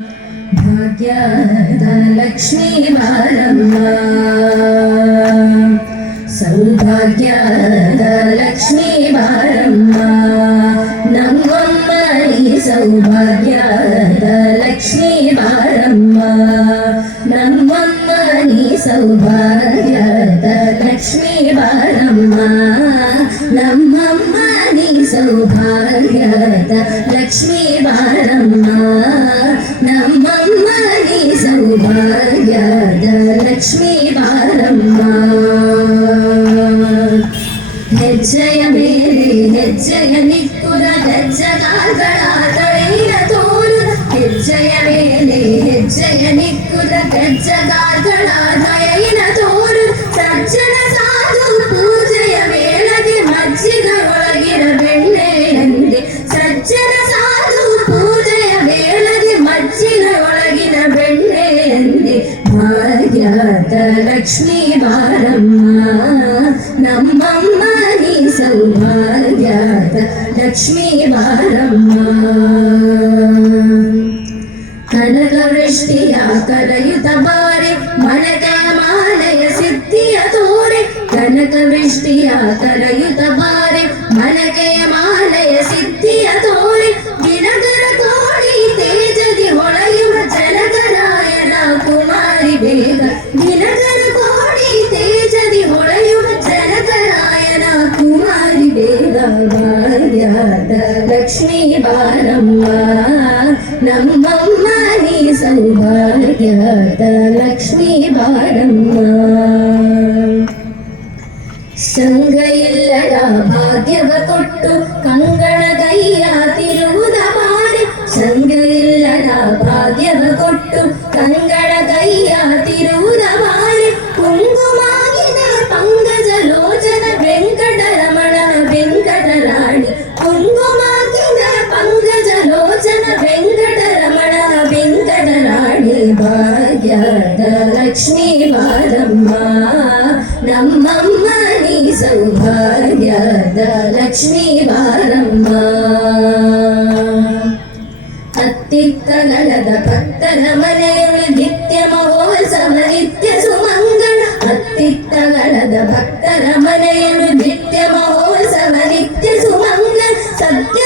ಭಾಗ್ಯದ ಲಕ್ಷ್ಮೀ ಬಾರಮ್ಮ, ಸೌಭಾಗ್ಯದ ಲಕ್ಷ್ಮೀ ಬಾರಮ್ಮ, ನಮ್ಮಮ್ಮ ನೀ ಸೌಭಾಗ್ಯದ ಲಕ್ಷ್ಮೀ ಬಾರಮ್ಮ, ನಮ್ಮಮ್ಮ ನೀ ಸೌಭಾಗ್ಯದ ಲಕ್ಷ್ಮೀ ಬಾರಮ್ಮ, ನಮ್ಮಮ್ಮ ನೀ ಸೌಭಾಗ್ಯದ ಲಕ್ಷ್ಮೀ ಬಾರಮ್ಮ, ನಮ್ಮಮ್ಮ ನೀ ಸೌಭಾಗ್ಯದ ಲಕ್ಷ್ಮೀ ಬಾರಮ್ಮ. ಹೆಜ್ಜೆಯ ಮೇಲೆ ಹೆಜ್ಜೆಯ ನಿಕ್ಕುರ ಗಜ್ಜಗಾಗಳ ತಳೆಯ ತೋರು, ಹೆಜ್ಜೆಯ ಮೇಲೆ ಹೆಜ್ಜೆಯ ನಿಕ್ಕುರ ಗಜ್ಜಗಾಗಳ ತಳೆಯ ತೋರು, ಸಜ್ಜನ ಸಾಧು ಪೂಜೆಯ ವೇಳೆಗೆ ಮಜ್ಜಿಗ ಒಳಗಿರ ಬೆಣ್ಣೆಯಂತೆ, ಸಜ್ಜನ ಸಾಧು ಪೂಜೆಯ ವೇಳೆಗೆ ಮಜ್ಜಿಗ ಒಳಗಿನ ಬೆಣ್ಣೆಯಂತೆ, ಭಾಗ್ಯದ ಲಕ್ಷ್ಮೀ ಬಾರಮ್ಮ, ನಮ್ಮಮ್ಮ ನೀ ಸೌಭಾಗ್ಯದ ಲಕ್ಷ್ಮೀ ಬಾರಮ್ಮ. ಕನಕ ವೃಷ್ಟಿಯ ಕರೆಯುತ್ತ ಬಾರೆ ಮಣಕೆಯ ಮಾಲೆಯ ಸಿದ್ಧಿಯ ತೋರೆ, ಕನಕ ವೃಷ್ಟಿಯ ಕರೆಯುತ್ತ ಬಾರೆ ಮಣಕೆಯ ಮಾಲೆಯ ಸಿದ್ಧಿಯ ತೋರೆ, ದಿನಕರ ಕೋಡಿ ತೇಜದಿ ಹೊಳೆಯುವ ಜನಕರಾಯನ ಕುಮಾರಿ ಬೇಗ, ದಿನಕರ ಕೋಡಿ ತೇಜದಿ ಹೊಳೆಯುವ ಜನಕರಾಯನ ಕುಮಾರಿ ಬೇಗ, ಭಾಗ್ಯದ ಲಕ್ಷ್ಮೀ ಬಾರಮ್ಮ, ನಮ್ಮಮ್ಮ ನೀ ಸೌಭಾಗ್ಯದ ಲಕ್ಷ್ಮೀ ಬಾರಮ್ಮ. ಸಂಗ ಇಲ್ಲದ ಭಾಗ್ಯವ ಕೊಟ್ಟು ಕಂಗಳಗೈಯ ತಿರುವುದ ಬಾರೆ, ಸಂಗ ಇಲ್ಲದ ಭಾಗ್ಯವ ಕೊಟ್ಟು ಕಂಗಳಗೈಯ ತಿರುವುದ ಬಾರೆ, ಕುಂಕುಮಾಗಿದೆ ಪಂಕಜ ಲೋಚನ ವೆಂಕಟರಮಣ ವೆಂಕಟರಾಣಿ, ಕುಂಕುಮಾಗಿದೆ ಪಂಕಜ ಲೋಚನ ವೆಂಕಟರಮಣ ವೆಂಕಟರಾಣಿ, ಭಾಗ್ಯದ ಲಕ್ಷ್ಮೀ ಬಾರಮ್ಮ, ನಮ್ಮಮ್ಮ ನೀ ಸೌಭಾಗ್ಯದ ಲಕ್ಷ್ಮೀ ಬಾರಮ್ಮ. ಅತ್ತಿತ್ತಗಳದ ಭಕ್ತರ ಮನೆಯಲ್ಲಿ ನಿತ್ಯ ಮಹೋತ್ಸವ ನಿತ್ಯ ಸುಮಂಗಳ, ಅತ್ತಿತ್ತಗಳದ ಭಕ್ತರ ಮನೆಯಲ್ಲಿ ನಿತ್ಯ ಮಹೋತ್ಸವ ನಿತ್ಯ ಸುಮಂಗಳ, ಸತ್ಯ